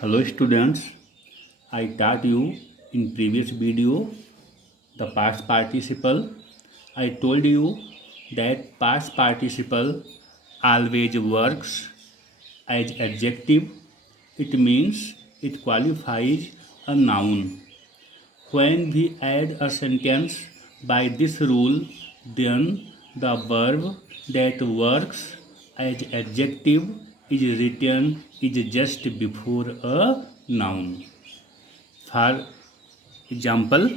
Hello students, I taught you in previous video the past participle. I told you that past participle always works as adjective. It means it qualifies a noun. When we add a sentence by this rule, then the verb that works as adjective is written is just before a noun. For example,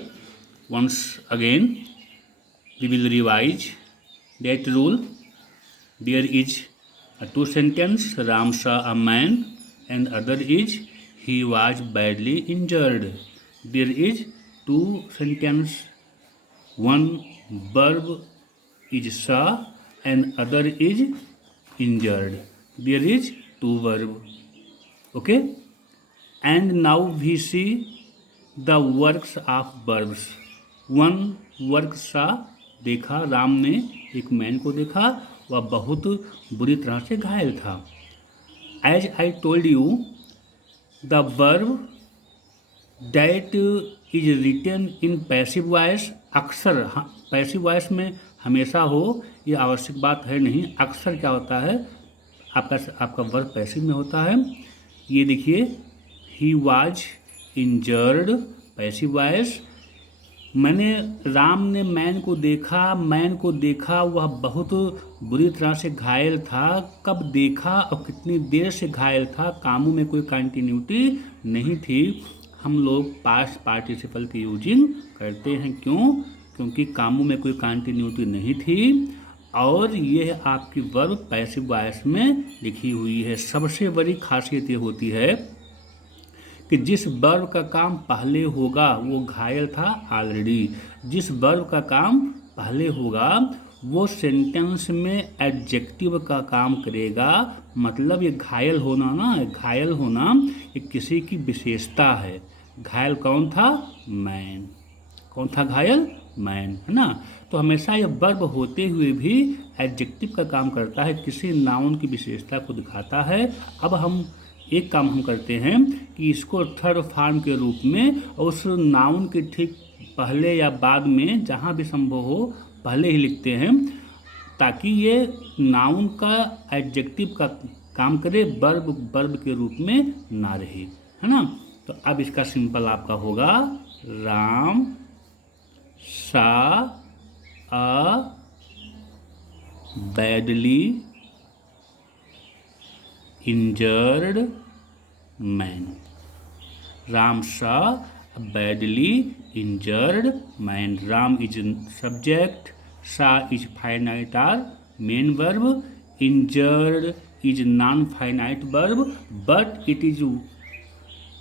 once again, we will revise that rule. There is a two sentence, Ram saw a man, and other is he was badly injured. There is two sentence, one verb is saw and other is injured. There is two verb. Okay, and now we see the works of verbs. One work सा देखा, राम ने एक man को देखा, वह बहुत बुरी तरह से घायल था. As I told you the verb that is written in passive voice, अक्सर पैसिव वॉइस में हमेशा हो ये आवश्यक बात है नहीं. अक्सर क्या होता है, आपका वर्ब पैसिव में होता है. ये देखिए, he was injured, passive voice. Ram ने मैन को देखा, वह बहुत बुरी तरह से घायल था. कब देखा और कितनी देर से घायल था, कामों में कोई कंटिन्यूटी नहीं थी. हम लोग पास्ट पार्टिसिपल की यूजिंग करते हैं. क्योंकि कामों में कोई कंटिन्यूटी नहीं थी और यह आपकी वर्ब पैसिव वॉइस में लिखी हुई है. सबसे बड़ी खासियत ये होती है कि जिस वर्ब का काम पहले होगा, वो घायल था ऑलरेडी. जिस वर्ब का काम पहले होगा वो सेंटेंस में एडजेक्टिव का काम करेगा. मतलब ये घायल होना ये किसी की विशेषता है. घायल कौन था? मैन. कौन था घायल? मैन, है ना. तो हमेशा ये वर्ब होते हुए भी एडजेक्टिव का काम करता है, किसी नाउन की विशेषता को दिखाता है. अब एक काम हम करते हैं कि इसको थर्ड फॉर्म के रूप में उस नाउन के ठीक पहले या बाद में जहाँ भी संभव हो पहले ही लिखते हैं, ताकि ये नाउन का एडजेक्टिव का काम करे, वर्ब के रूप में ना रहे, है ना. तो अब इसका सिंपल आपका होगा Ram saw a badly injured man. Ram saw a badly injured man. Ram is subject, saw is finite or main verb, injured is non-finite verb, but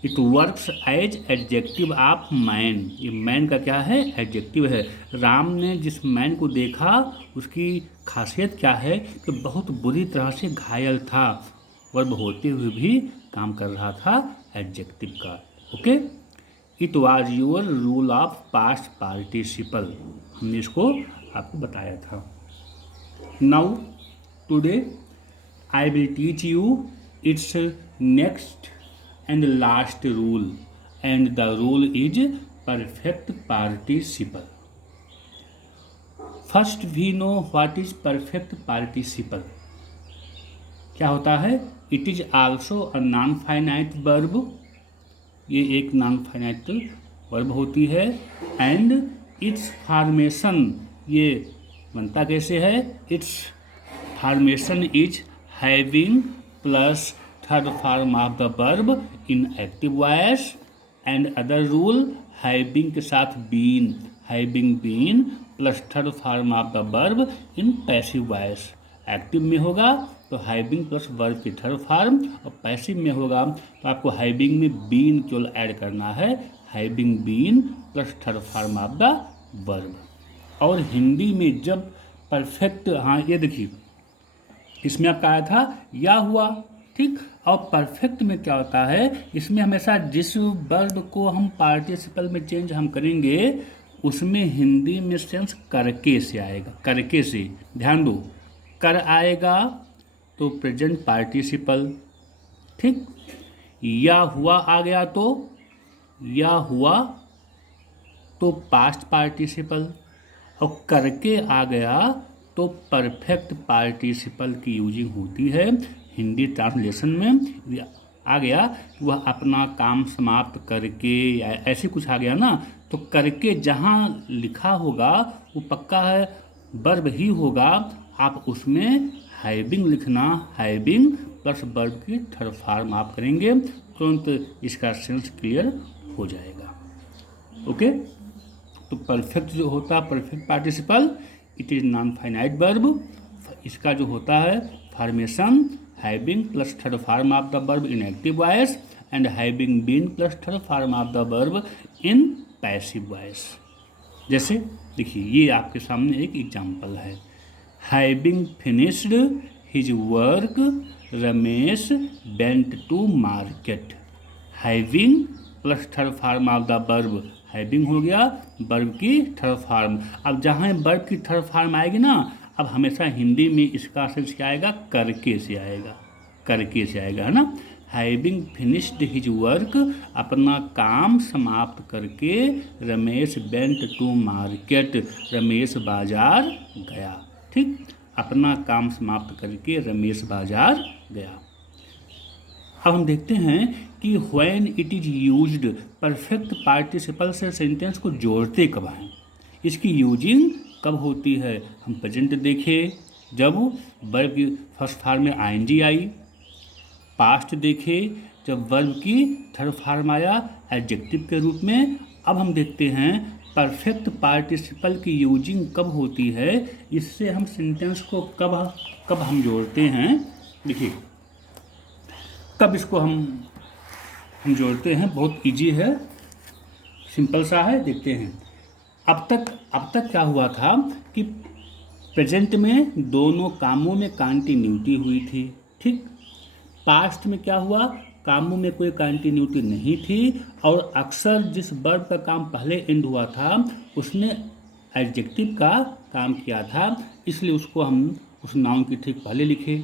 it works as adjective of man. ये man का क्या है? Adjective है. राम ने जिस man को देखा उसकी खासियत क्या है कि बहुत बुरी तरह से घायल था. वर्ब होते हुए भी काम कर रहा था एडजेक्टिव का. Okay, it was your rule of past participle. हमने इसको आपको बताया था. Now today I will teach you its next and last rule, and the rule is perfect participle. First we know what is perfect participle. क्या होता है? It is also a non finite verb. ये एक non finite verb होती है. And it's formation, ये बनता कैसे है? Its formation is having plus third form of the verb in active voice, and other rule having के साथ been, having been plus third form of the verb in passive voice. Active में होगा तो having plus verb की third form, और passive में होगा तो आपको हैविंग में बीन केवल ऐड करना है. Having been plus third form of the verb. और हिंदी में जब परफेक्ट, ये देखिए, इसमें आपका आया था या हुआ, ठीक. और परफेक्ट में क्या होता है, इसमें हमेशा जिस वर्ब को हम पार्टिसिपल में चेंज हम करेंगे उसमें हिंदी में सेंस करके से आएगा. करके से, ध्यान दो, कर आएगा तो प्रेजेंट पार्टिसिपल, ठीक. या हुआ आ गया तो, या हुआ तो पास्ट पार्टिसिपल, और करके आ गया तो परफेक्ट पार्टिसिपल की यूजिंग होती है। हिंदी ट्रांसलेशन में आ गया कि वह अपना काम समाप्त करके, या ऐसे कुछ आ गया ना, तो करके जहाँ लिखा होगा वो पक्का है वर्ब ही होगा। आप उसमें हैविंग लिखना, हैविंग प्लस वर्ब की थर्ड फॉर्म आप करेंगे, तुरंत इसका सेंस क्लियर हो जाएगा। ओके, तो परफेक्ट जो होता है perfect participle, it is non finite verb. इसका जो होता है formation having plus third form of the verb in active voice and having been plus third form of the verb in passive voice. जैसे देखिए, ये आपके सामने एक एग्जाम्पल है। Having finished his work Ramesh went to market. Having plus third form of the verb, having हो गया verb की थर्ड फॉर्म। अब जहाँ वर्ब की थर्ड फॉर्म आएगी ना, अब हमेशा हिंदी में इसका सेंस क्या आएगा, करके से आएगा, करके से आएगा, है ना। हैविंग फिनिश्ड हिज वर्क, अपना काम समाप्त करके Ramesh went to market, Ramesh बाजार गया। ठीक, अपना काम समाप्त करके रमेश बाजार गया। अब हम देखते हैं कि when it is used, perfect participle से सेंटेंस को जोड़ते कब हैं, इसकी यूजिंग कब होती है। हम प्रेजेंट देखें जब वर्ब की फर्स्ट फॉर्म में आईएनजी आई, पास्ट देखे जब वर्ब की थर्ड फॉर्म आया एडजेक्टिव के रूप में। अब हम देखते हैं परफेक्ट पार्टिसिपल की यूजिंग कब होती है, इससे हम सेंटेंस को कब हम जोड़ते हैं। देखिए कब इसको हम जोड़ते हैं, बहुत इजी है, सिंपल सा है, देखते हैं। अब तक क्या हुआ था कि प्रेजेंट में दोनों कामों में कंटिन्यूटी हुई थी। ठीक, पास्ट में क्या हुआ, कामों में कोई कंटिन्यूटी नहीं थी, और अक्सर जिस वर्ब का काम पहले एंड हुआ था उसने एडजेक्टिव का काम किया था, इसलिए उसको हम उस नाउन की ठीक पहले लिखे।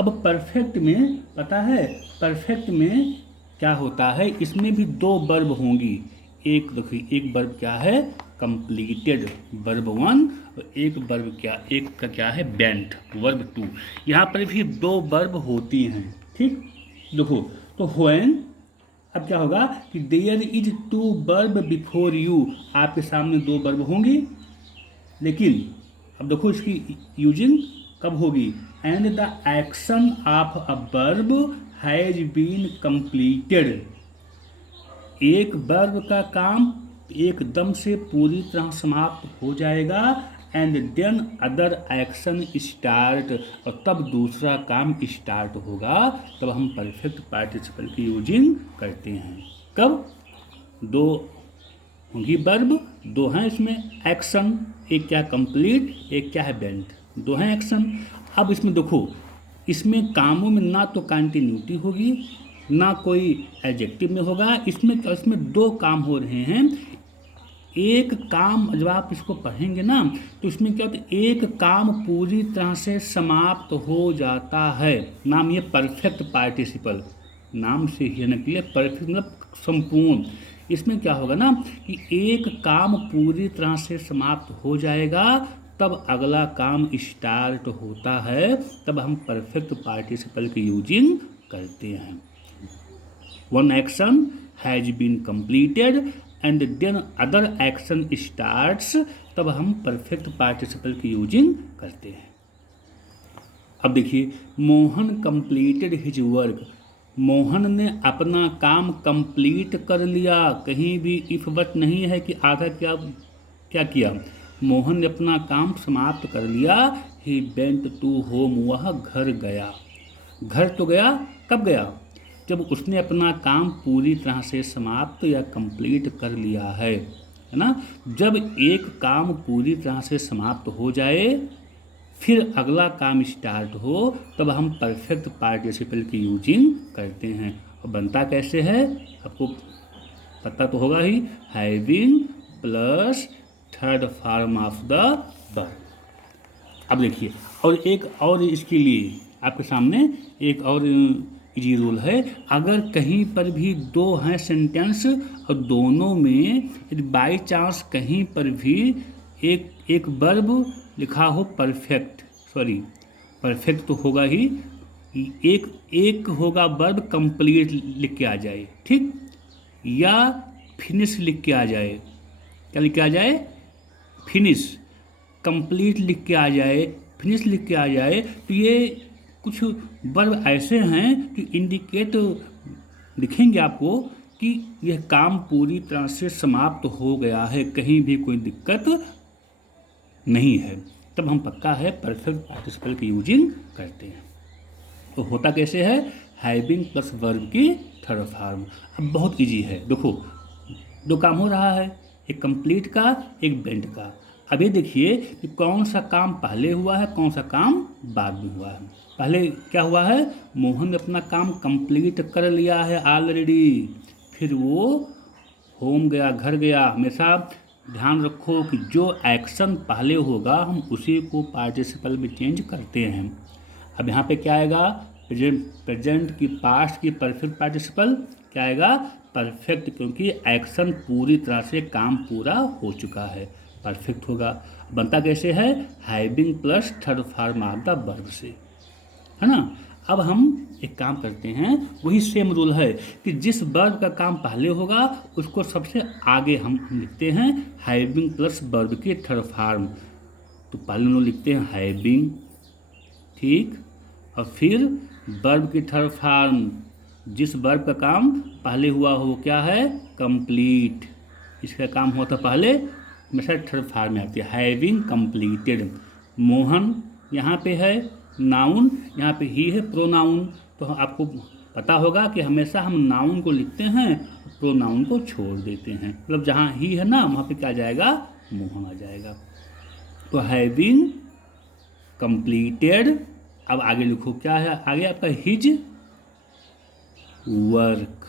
अब परफेक्ट में पता है, परफेक्ट में क्या होता है, इसमें भी दो वर्ब होंगी। एक देखिए, एक वर्ब क्या है, कंप्लीटेड वर्ब 1, और एक वर्ब एक का क्या है, बेंट वर्ब 2। यहाँ पर भी दो वर्ब होती हैं। ठीक, देखो तो व्हेन, अब क्या होगा कि there is 2 verb before you, आपके सामने दो वर्ब होंगी, लेकिन अब देखो इसकी यूजिंग कब होगी, and the action of a verb has been completed. एक वर्ब का काम एकदम से पूरी तरह समाप्त हो जाएगा, and then other action start, और तब दूसरा काम स्टार्ट होगा, तब हम परफेक्ट पार्टिसिपल की यूजिंग करते हैं। कब, दो होंगी वर्ब, दो हैं इसमें एक्शन, एक क्या कंप्लीट, एक क्या है बेंट, दो हैं एक्शन। अब इसमें देखो, इसमें कामों में ना तो कंटिन्यूटी होगी ना कोई एडजेक्टिव में होगा, इसमें दो काम हो रहे हैं। एक काम जब आप इसको पढ़ेंगे ना तो इसमें क्या होता है, एक काम पूरी तरह से समाप्त हो जाता है, नाम ये परफेक्ट पार्टिसिपल, नाम से ही निकले परफेक्ट मतलब संपूर्ण। इसमें क्या होगा ना कि एक काम पूरी तरह से समाप्त हो जाएगा, तब अगला काम स्टार्ट होता है, तब हम परफेक्ट पार्टिसिपल की यूजिंग करते हैं। One action has been completed and then other action starts, तब हम परफेक्ट पार्टिसिपल की यूजिंग करते हैं। अब देखिए, Mohan completed his work, Mohan ने अपना काम कंप्लीट कर लिया, कहीं भी इफ बट नहीं है कि आधा क्या किया, मोहन ने अपना काम समाप्त कर लिया। ही वेंट टू होम, वह घर गया। घर तो गया, कब गया, जब उसने अपना काम पूरी तरह से समाप्त या कंप्लीट कर लिया है ना। जब एक काम पूरी तरह से समाप्त हो जाए फिर अगला काम स्टार्ट हो, तब हम परफेक्ट पार्टिसिपल की यूजिंग करते हैं। और बनता कैसे है आपको पता तो होगा ही, having plus third form of the verb. अब देखिए, और एक और इसके लिए आपके सामने एक और इजी रूल है, अगर कहीं पर भी दो हैं सेंटेंस और दोनों में यदि बाई चांस कहीं पर भी एक वर्ब लिखा हो परफेक्ट, सॉरी परफेक्ट तो होगा ही, एक होगा वर्ब कंप्लीट लिख के आ जाए, ठीक, या फिनिश लिख के आ जाए, क्या लिख के आ जाए, फिनिश, कंप्लीट लिख के आ जाए, फिनिश लिख के आ जाए, तो ये कुछ वर्ब ऐसे हैं जो इंडिकेट दिखेंगे आपको कि यह काम पूरी तरह से समाप्त हो गया है, कहीं भी कोई दिक्कत नहीं है, तब हम पक्का है परफेक्ट पार्टिसिपल की यूजिंग करते हैं। तो होता कैसे है, हैविंग प्लस वर्ब की थर्ड फॉर्म। अब बहुत इजी है, देखो दो काम हो रहा है, एक कंप्लीट का एक बेंड का। अब ये देखिए कि कौन सा काम पहले हुआ है, कौन सा काम बाद में हुआ है। पहले क्या हुआ है, मोहन ने अपना काम कंप्लीट कर लिया है ऑलरेडी, फिर वो होम गया, घर गया। हमेशा ध्यान रखो कि जो एक्शन पहले होगा हम उसी को पार्टिसिपल में चेंज करते हैं। अब यहाँ पे क्या आएगा, प्रेजेंट की पास्ट की परफेक्ट पार्टिसिपल क्या आएगा, परफेक्ट, क्योंकि एक्शन पूरी तरह से काम पूरा हो चुका है, परफेक्ट होगा। बनता कैसे है, having plus third form of the verb से, है ना। अब हम एक काम करते हैं, वही सेम रूल है कि जिस वर्ब का काम पहले होगा उसको सबसे आगे हम लिखते हैं हैविंग प्लस वर्ब के थर्ड फॉर्म। तो पहले हम लोग लिखते हैं हैविंग, ठीक, और फिर वर्ब की थर्ड फॉर्म, जिस वर्ब का काम पहले हुआ हो वो क्या है, कंप्लीट, इसका काम हुआ था पहले, हमेशा थर्ड फॉर्म में आती है, हैविंग कंप्लीटेड। मोहन यहाँ पे है नाउन, यहाँ पे ही है प्रोनाउन, तो आपको पता होगा कि हमेशा हम नाउन को लिखते हैं, प्रोनाउन को छोड़ देते हैं, मतलब जहाँ ही है ना वहाँ पे क्या आ जाएगा, मोहन आ जाएगा। तो हैविंग कंप्लीटेड, अब आगे लिखो क्या है, आगे आपका his work,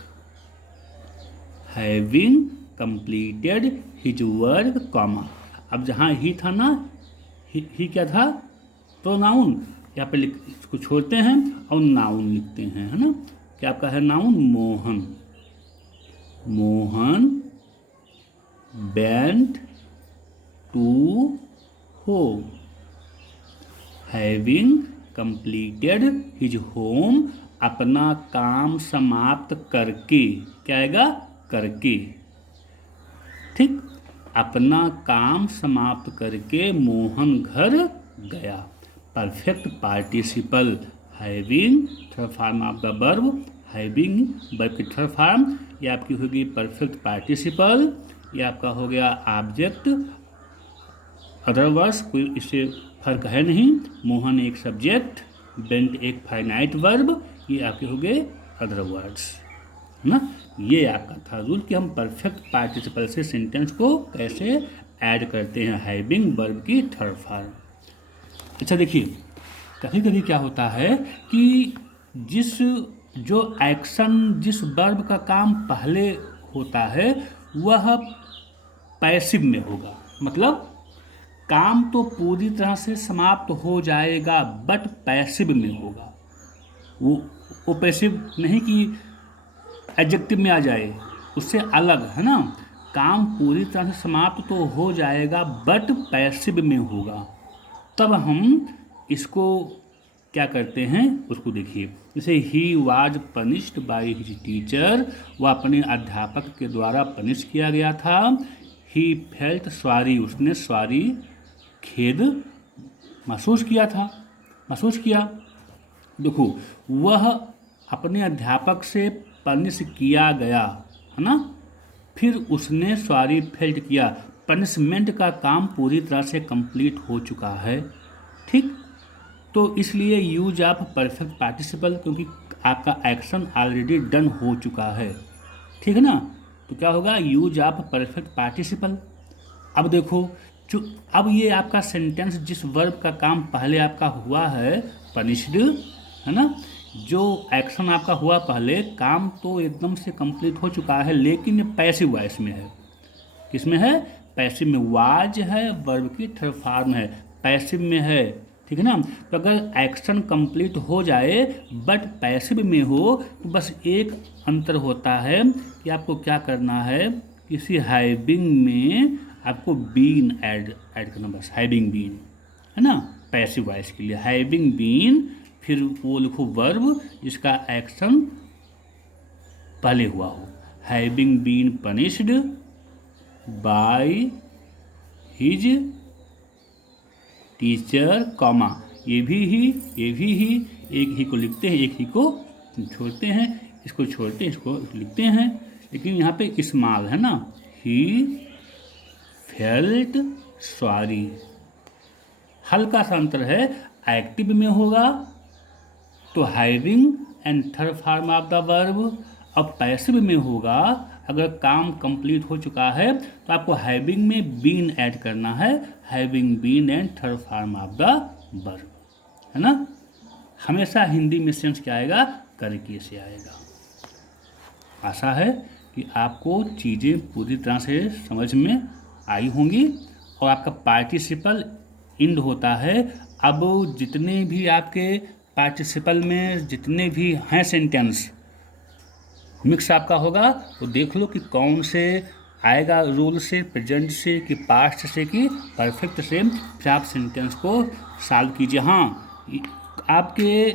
having completed his work, comma. अब जहाँ ही था ना, ही क्या था, प्रोनाउन, यहाँ पे इसको छोड़ते हैं और नाउन लिखते हैं, है ना। क्या आपका है noun, Mohan, Mohan went to home, having completed his home, अपना काम समाप्त करके, क्या आएगा, करके, ठीक, अपना काम समाप्त करके मोहन घर गया। Perfect participle, having third form of the verb, having verb की थर्ड फॉर्म, ये आपकी होगी परफेक्ट पार्टिसिपल, ये आपका हो गया ऑब्जेक्ट, अदरवर्स कोई इससे फर्क है नहीं। मोहन एक सब्जेक्ट, बेंट एक फाइनाइट वर्ब, ये आपके हो गए अदर वर्ड्स, है ना। ये आपका था रूल कि हम परफेक्ट पार्टिसिपल से सेंटेंस को कैसे ऐड करते हैं, हैविंग वर्ब की थर्ड फॉर्म। अच्छा देखिए, कभी कभी क्या होता है कि जो एक्शन जिस वर्ब का काम पहले होता है वह पैसिव में होगा, मतलब काम तो पूरी तरह से समाप्त हो जाएगा बट पैसिव में होगा। वो पैसिव नहीं कि एडजेक्टिव में आ जाए, उससे अलग, है ना। काम पूरी तरह से समाप्त तो हो जाएगा बट पैसिव में होगा, तब हम इसको क्या करते हैं उसको देखिए। जैसे he was punished by his teacher, वह अपने अध्यापक के द्वारा पनिश किया गया था। ही फेल्ट सॉरी, उसने सॉरी खेद महसूस किया था, महसूस किया। देखो वह अपने अध्यापक से पनिश किया गया, है ना, फिर उसने सॉरी फेल्ट किया, पनिशमेंट का काम पूरी तरह से कंप्लीट हो चुका है, ठीक। तो इसलिए यूज ऑफ परफेक्ट पार्टिसिपल, क्योंकि आपका एक्शन ऑलरेडी डन हो चुका है, ठीक है ना। तो क्या होगा, यूज ऑफ परफेक्ट पार्टिसिपल। अब देखो जो अब ये आपका सेंटेंस जिस वर्ब का काम पहले आपका हुआ है पनिश्ड, है ना, जो एक्शन आपका हुआ पहले, काम तो एकदम से कंप्लीट हो चुका है, लेकिन ये पैसिव वॉइस में है। किसमें है, पैसिव में। वाज है वर्ब की थर्ड फॉर्म है, पैसिव में है, ठीक है ना। तो अगर एक्शन कंप्लीट हो जाए बट पैसिव में हो तो बस एक अंतर होता है कि आपको क्या करना है, किसी हैविंग में आपको बीन ऐड करना, बस हैविंग बीन, है ना। पैसिव वॉइस के लिए हैविंग बीन, फिर वो लिखो वर्ब जिसका एक्शन पहले हुआ हो। Having been punished by his teacher comma, ये भी ही, एक ही को लिखते हैं, एक ही को छोड़ते हैं, इसको छोड़ते हैं, इसको लिखते हैं, लेकिन यहाँ पे स्मॉल है ना। ही फेल्ट सॉरी, हल्का सा अंतर है। एक्टिव में होगा तो having and third form of the verb, अब पैसिव में होगा अगर काम कंप्लीट हो चुका है तो आपको हैविंग में बीन ऐड करना है, having been and third form of the verb, है ना। हमेशा हिंदी में सेंस क्या आएगा, करके से आएगा। आशा है कि आपको चीज़ें पूरी तरह से समझ में आई होंगी। और आपका पार्टिसिपल इंड होता है। अब जितने भी आपके पार्टिसिपल में जितने भी हैं सेंटेंस मिक्स आपका होगा, तो देख लो कि कौन से आएगा, रूल से, प्रेजेंट से, कि पास्ट से, कि परफेक्ट से। फिर आप सेंटेंस को सॉल्व कीजिए। हाँ, आपके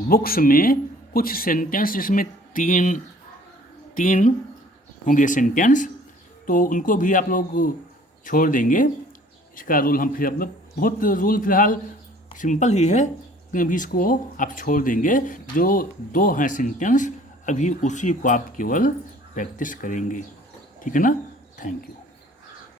बुक्स में कुछ सेंटेंस जिसमें तीन होंगे सेंटेंस, तो उनको भी आप लोग छोड़ देंगे। इसका रूल हम फिर आप लोग, बहुत रूल फिलहाल सिंपल ही है, लेकिन अभी इसको आप छोड़ देंगे। जो 2 हैं सेंटेंस, अभी उसी को आप केवल प्रैक्टिस करेंगे, ठीक है ना। Thank you.